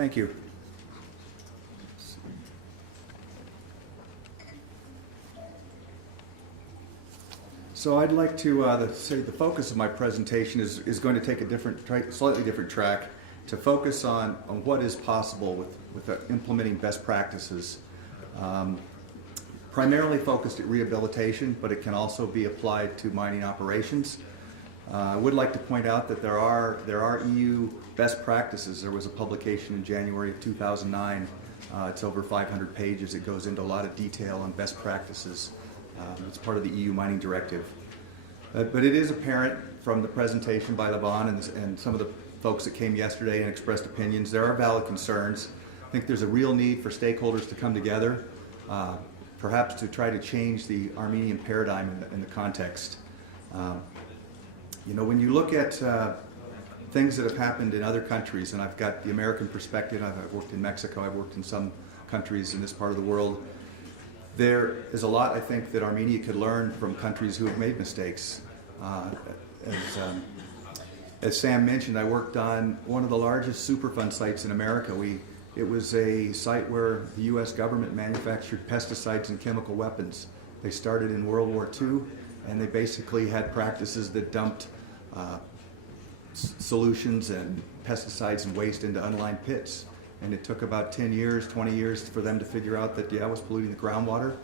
Thank you. So I'd like to say the focus of my presentation is going to take a slightly different track to focus on what is possible with implementing best practices. Primarily focused at rehabilitation, but it can also be applied to mining operations. I would like to point out that there are EU best practices. There was a publication in January of 2009. It's over 500 pages. It goes into a lot of detail on best practices. It's part of the EU mining directive. But it is apparent from the presentation by Levon and some of the folks that came yesterday and expressed opinions, there are valid concerns. I think there's a real need for stakeholders to come together, perhaps to try to change the Armenian paradigm in the context. You know, when you look at things that have happened in other countries, and I've got the American perspective, I've worked in Mexico, I've worked in some countries in this part of the world, there is a lot, I think, that Armenia could learn from countries who have made mistakes. As Sam mentioned, I worked on one of the largest Superfund sites in America. It was a site where the U.S. government manufactured pesticides and chemical weapons. They started in World War II, and they basically had practices that dumped solutions and pesticides and waste into unlined pits. And it took about 10 years, 20 years for them to figure out that, yeah, it was polluting the groundwater.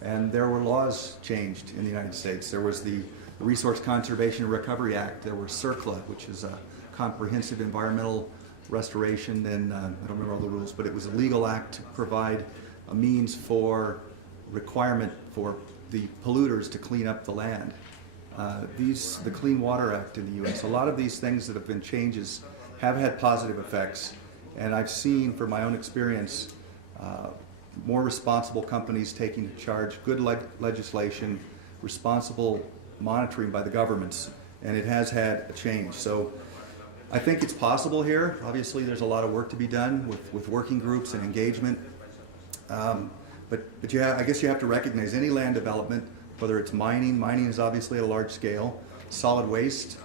And there were laws changed in the United States. There was the Resource Conservation and Recovery Act. There was CERCLA, which is a comprehensive environmental restoration, and I don't remember all the rules, but it was a legal act to provide a means for requirement for the polluters to clean up the land. The Clean Water Act in the U.S., a lot of these things that have been changes have had positive effects. And I've seen, from my own experience, more responsible companies taking charge, good legislation, responsible monitoring by the governments, and it has had a change. So I think it's possible here. Obviously, there's a lot of work to be done with working groups and engagement. But I guess you have to recognize any land development, whether it's mining is obviously at a large scale, solid waste,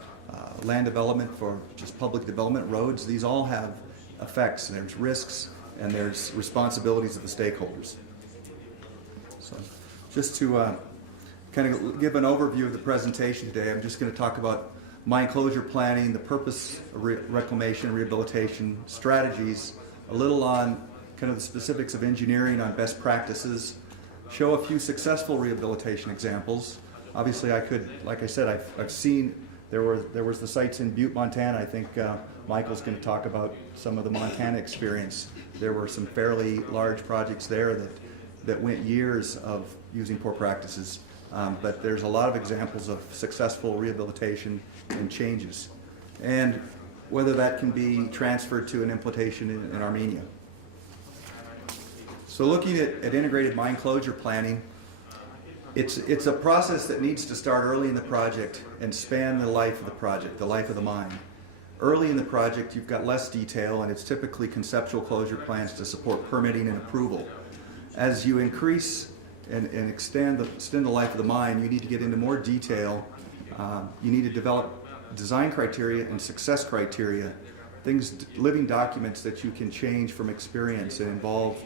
land development for just public development, roads, these all have effects. There's risks and there's responsibilities of the stakeholders. So just to kind of give an overview of the presentation today, I'm just going to talk about mine closure planning, the purpose of reclamation, rehabilitation, strategies, a little on kind of the specifics of engineering on best practices, show a few successful rehabilitation examples. Obviously I could, like I said, I've seen there was the sites in Butte, Montana. I think Michael's going to talk about some of the Montana experience. There were some fairly large projects there that went years of using poor practices. But there's a lot of examples of successful rehabilitation and changes, and whether that can be transferred to an implementation in Armenia. So looking at integrated mine closure planning, it's a process that needs to start early in the project and span the life of the project, the life of the mine. Early in the project, you've got less detail, and it's typically conceptual closure plans to support permitting and approval. As you increase and extend the life of the mine, you need to get into more detail. You need to develop design criteria and success criteria, living documents that you can change from experience and involve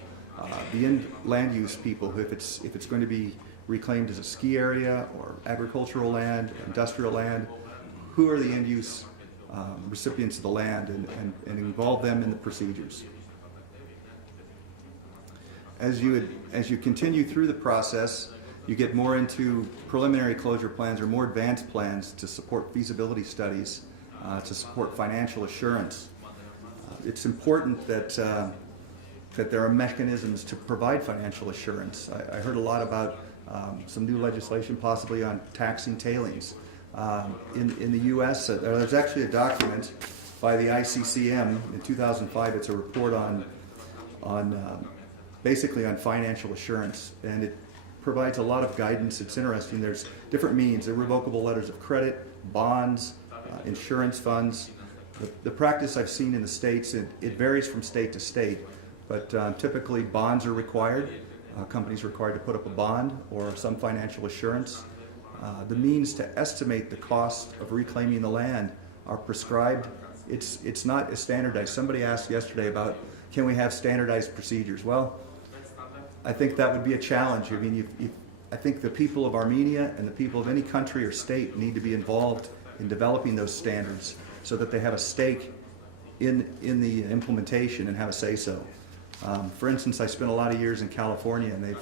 the end land use people. If it's going to be reclaimed as a ski area or agricultural land, industrial land, who are the end use recipients of the land, and involve them in the procedures. As you continue through the process, you get more into preliminary closure plans or more advanced plans to support feasibility studies, to support financial assurance. It's important that there are mechanisms to provide financial assurance. I heard a lot about some new legislation possibly on taxing tailings. In the U.S., there's actually a document by the ICCM in 2005. It's a report basically on financial assurance, and it provides a lot of guidance. It's interesting. There's different means: irrevocable letters of credit, bonds, insurance funds. The practice I've seen in the States, it varies from state to state, but typically bonds are required. Companies are required to put up a bond or some financial assurance. The means to estimate the cost of reclaiming the land are prescribed. It's not as standardized. Somebody asked yesterday about, can we have standardized procedures? Well, I think that would be a challenge. I mean, I think the people of Armenia and the people of any country or state need to be involved in developing those standards so that they have a stake in the implementation and have a say-so. For instance, I spent a lot of years in California, and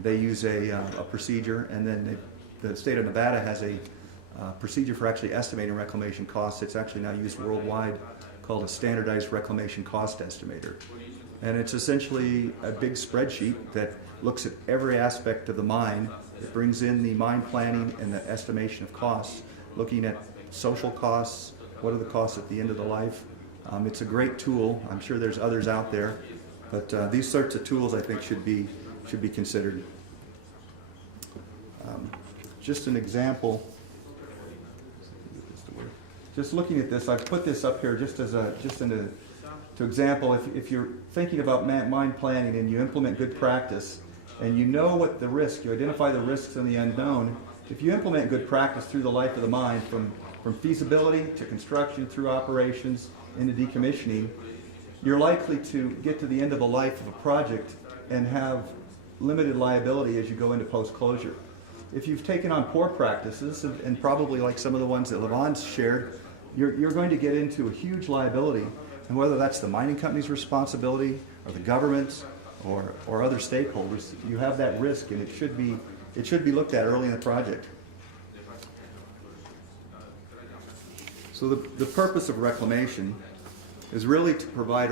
they use a procedure, and then the state of Nevada has a procedure for actually estimating reclamation costs. It's actually now used worldwide, called a standardized reclamation cost estimator. And it's essentially a big spreadsheet that looks at every aspect of the mine. It brings in the mine planning and the estimation of costs, looking at social costs, what are the costs at the end of the life. It's a great tool. I'm sure there's others out there, but these sorts of tools I think should be considered. Just an example. Just looking at this, I've put this up here just as to example. If you're thinking about mine planning and you implement good practice, and you know what the risk, you identify the risks and the unknown. If you implement good practice through the life of the mine, from feasibility to construction through operations into decommissioning, you're likely to get to the end of the life of a project and have limited liability as you go into post-closure. If you've taken on poor practices, and probably like some of the ones that Levon's shared, you're going to get into a huge liability, and whether that's the mining company's responsibility or the government's or other stakeholders, you have that risk, and it should be looked at early in the project. So the purpose of reclamation is really to provide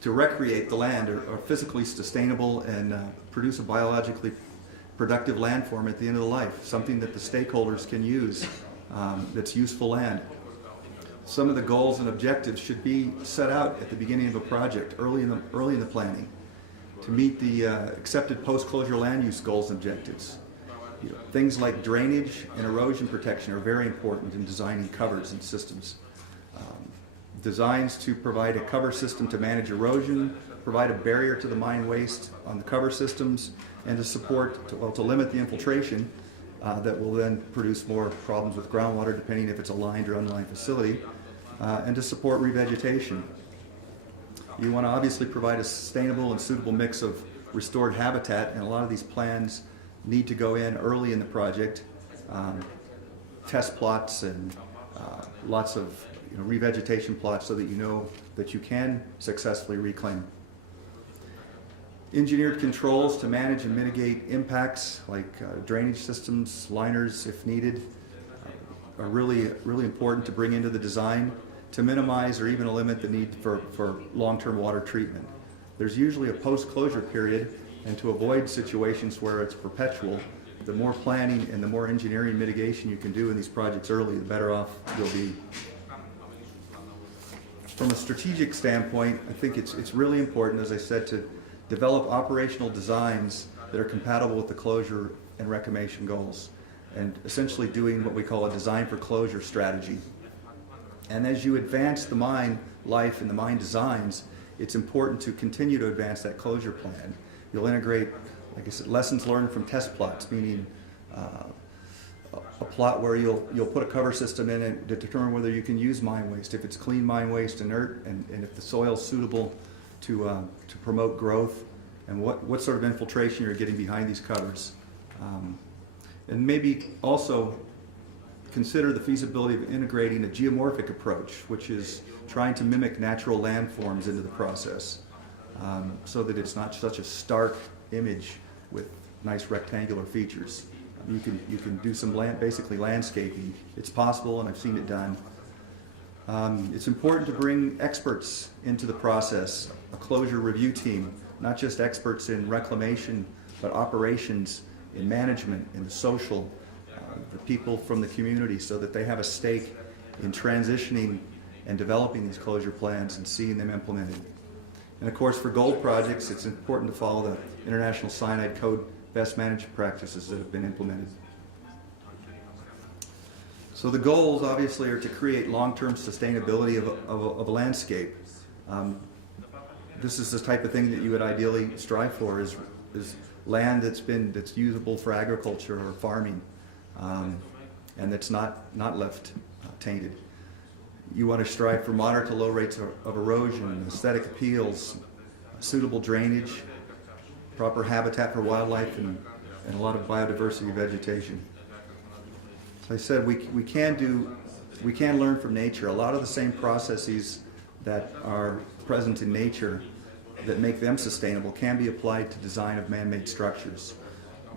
to recreate the land, or physically sustainable and produce a biologically productive landform at the end of the life, something that the stakeholders can use, that's useful land. Some of the goals and objectives should be set out at the beginning of a project, early in the planning, to meet the accepted post-closure land use goals and objectives. Things like drainage and erosion protection are very important in designing covers and systems. Designs to provide a cover system to manage erosion, provide a barrier to the mine waste on the cover systems, and to support, to limit the infiltration that will then produce more problems with groundwater, depending if it's a lined or unlined facility, and to support revegetation. You want to obviously provide a sustainable and suitable mix of restored habitat, and a lot of these plans need to go in early in the project, test plots and lots of revegetation plots so that you know that you can successfully reclaim. Engineered controls to manage and mitigate impacts like drainage systems, liners if needed, are really important to bring into the design to minimize or even eliminate the need for long-term water treatment. There's usually a post-closure period, and to avoid situations where it's perpetual, the more planning and the more engineering mitigation you can do in these projects early, the better off you'll be. From a strategic standpoint, I think it's really important, as I said, to develop operational designs that are compatible with the closure and reclamation goals, and essentially doing what we call a design for closure strategy. And as you advance the mine life and the mine designs, it's important to continue to advance that closure plan. You'll integrate, like I said, lessons learned from test plots, meaning a plot where you'll put a cover system in it to determine whether you can use mine waste, if it's clean mine waste, inert, and if the soil's suitable to promote growth, and what sort of infiltration you're getting behind these covers. And maybe also consider the feasibility of integrating a geomorphic approach, which is trying to mimic natural landforms into the process, so that it's not such a stark image with nice rectangular features. You can do some basically landscaping. It's possible, and I've seen it done. It's important to bring experts into the process, a closure review team, not just experts in reclamation, but operations, in management, in the social, the people from the community, so that they have a stake in transitioning and developing these closure plans and seeing them implemented. And of course, for gold projects, it's important to follow the International Cyanide Code best management practices that have been implemented. So the goals obviously are to create long-term sustainability of a landscape. This is the type of thing that you would ideally strive for, is land that's usable for agriculture or farming, and that's not left tainted. You want to strive for moderate to low rates of erosion, aesthetic appeals, suitable drainage, proper habitat for wildlife, and a lot of biodiversity vegetation. So I said we can learn from nature. A lot of the same processes that are present in nature that make them sustainable can be applied to design of man-made structures.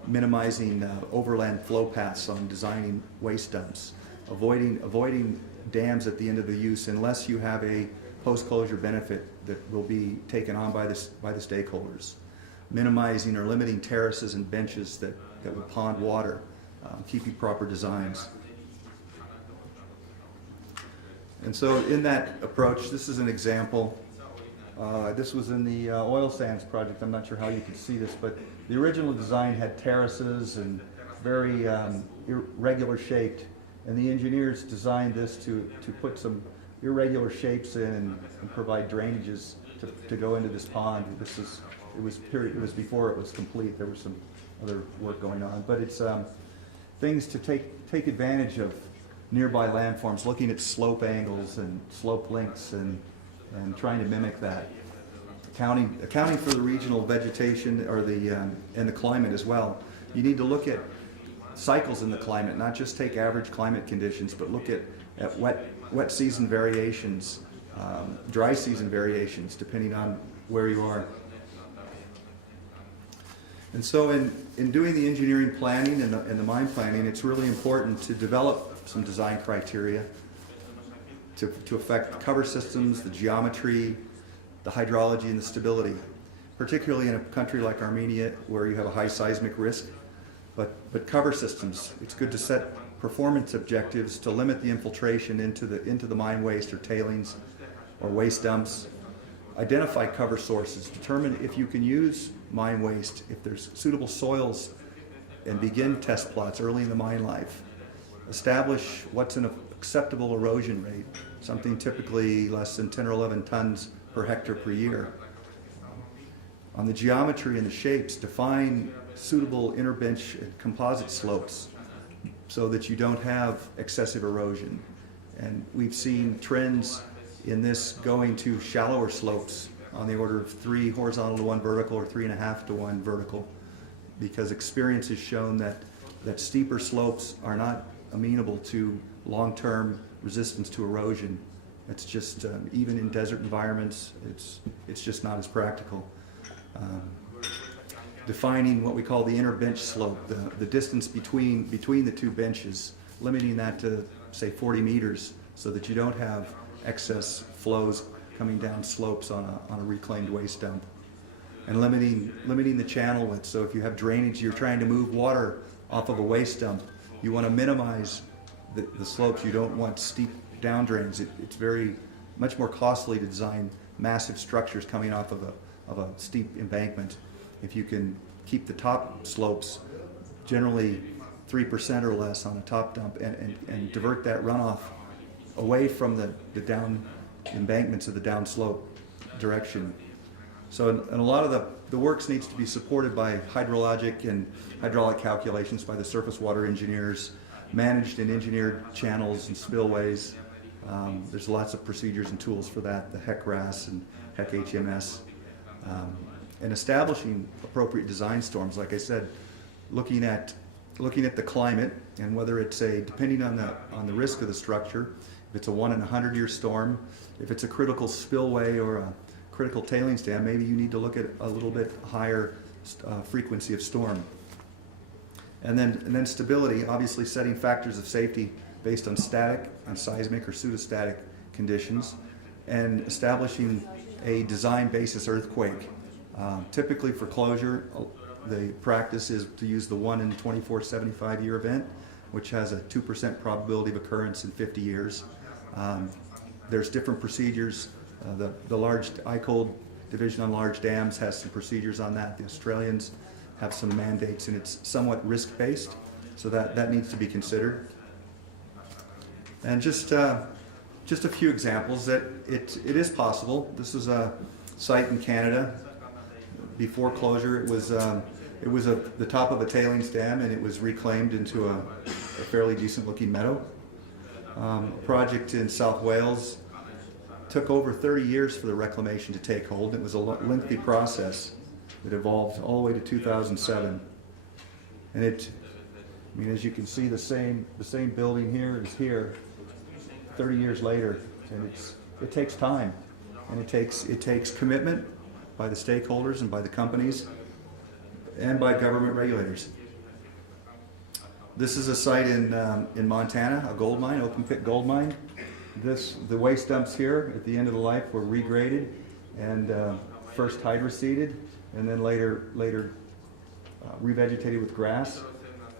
Minimizing overland flow paths on designing waste dumps, avoiding dams at the end of the use unless you have a post-closure benefit that will be taken on by the stakeholders. Minimizing or limiting terraces and benches that would pond water, keeping proper designs. And so in that approach, this is an example. This was in the oil sands project. I'm not sure how you can see this, but the original design had terraces and very irregular shaped, and the engineers designed this to put some irregular shapes in and provide drainages to go into this pond. It was before it was complete. There was some other work going on, but it's things to take advantage of nearby landforms, looking at slope angles and slope lengths and trying to mimic that. Accounting for the regional vegetation or and the climate as well. You need to look at cycles in the climate, not just take average climate conditions, but look at wet season variations, dry season variations, depending on where you are. And so in doing the engineering planning and the mine planning, it's really important to develop some design criteria to affect cover systems, the geometry, the hydrology, and the stability, particularly in a country like Armenia where you have a high seismic risk. But cover systems, it's good to set performance objectives to limit the infiltration into the mine waste or tailings or waste dumps. Identify cover sources, determine if you can use mine waste, if there's suitable soils, and begin test plots early in the mine life. Establish what's an acceptable erosion rate, something typically less than 10 or 11 tons per hectare per year. On the geometry and the shapes, define suitable interbench and composite slopes so that you don't have excessive erosion. And we've seen trends in this going to shallower slopes on the order of 3 horizontal to 1 vertical or 3.5 to 1 vertical, because experience has shown that steeper slopes are not amenable to long-term resistance to erosion. It's just, even in desert environments, it's just not as practical. Defining what we call the inner bench slope, the distance between the two benches, limiting that to, say, 40 meters so that you don't have excess flows coming down slopes on a reclaimed waste dump. And limiting the channel width, so if you have drainage, you're trying to move water off of a waste dump, you want to minimize the slopes. You don't want steep down drains. It's very much more costly to design massive structures coming off of a steep embankment. If you can keep the top slopes generally 3% or less on a top dump and divert that runoff away from the down embankments of the downslope direction. So and a lot of the works needs to be supported by hydrologic and hydraulic calculations by the surface water engineers, managed and engineered channels and spillways. There's lots of procedures and tools for that, the HEC-RAS and HEC-HMS. And establishing appropriate design storms, like I said, looking at the climate and whether it's depending on the risk of the structure, if it's a 1 in 100 year storm, if it's a critical spillway or a critical tailings dam, maybe you need to look at a little bit higher frequency of storm. And then stability, obviously setting factors of safety based on static and seismic or pseudostatic conditions, and establishing a design basis earthquake. Typically for closure, the practice is to use the 1 in 2475 year event, which has a 2% probability of occurrence in 50 years. There's different procedures. The large ICOLD Division on Large Dams has some procedures on that. The Australians have some mandates, and it's somewhat risk-based, so that needs to be considered. And just a few examples that it is possible. This is a site in Canada. Before closure, it was the top of a tailings dam, and it was reclaimed into a fairly decent-looking meadow. A project in South Wales. Took over 30 years for the reclamation to take hold. It was a lengthy process that evolved all the way to 2007. And I mean, as you can see, the same building here is here 30 years later, and it takes time, and it takes commitment by the stakeholders and by the companies and by government regulators. This is a site in Montana, a gold mine, open pit gold mine. The waste dumps here at the end of the life were regraded and first hydroseeded, and then later revegetated with grass.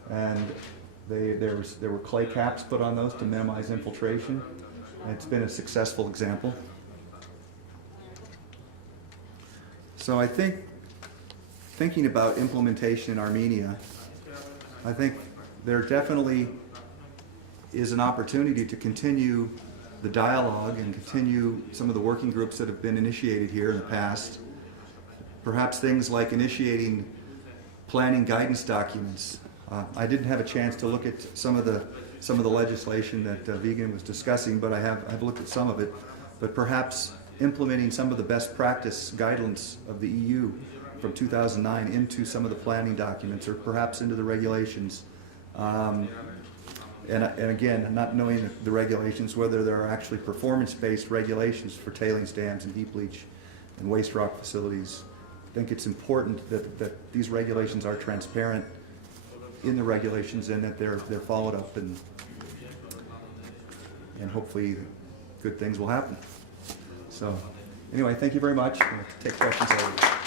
And there were clay caps put on those to minimize infiltration. And it's been a successful example. So I think, thinking about implementation in Armenia, I think there definitely is an opportunity to continue the dialogue and continue some of the working groups that have been initiated here in the past. Perhaps things like initiating planning guidance documents. I didn't have a chance to look at some of the legislation that Vegan was discussing, but I've looked at some of it. But perhaps implementing some of the best practice guidelines of the EU from 2009 into some of the planning documents, or perhaps into the regulations. And again, not knowing the regulations, whether there are actually performance-based regulations for tailings dams and heap leach and waste rock facilities. I think it's important that these regulations are transparent in the regulations, and that they're followed up, and hopefully good things will happen. So anyway, thank you very much. We'll take questions later.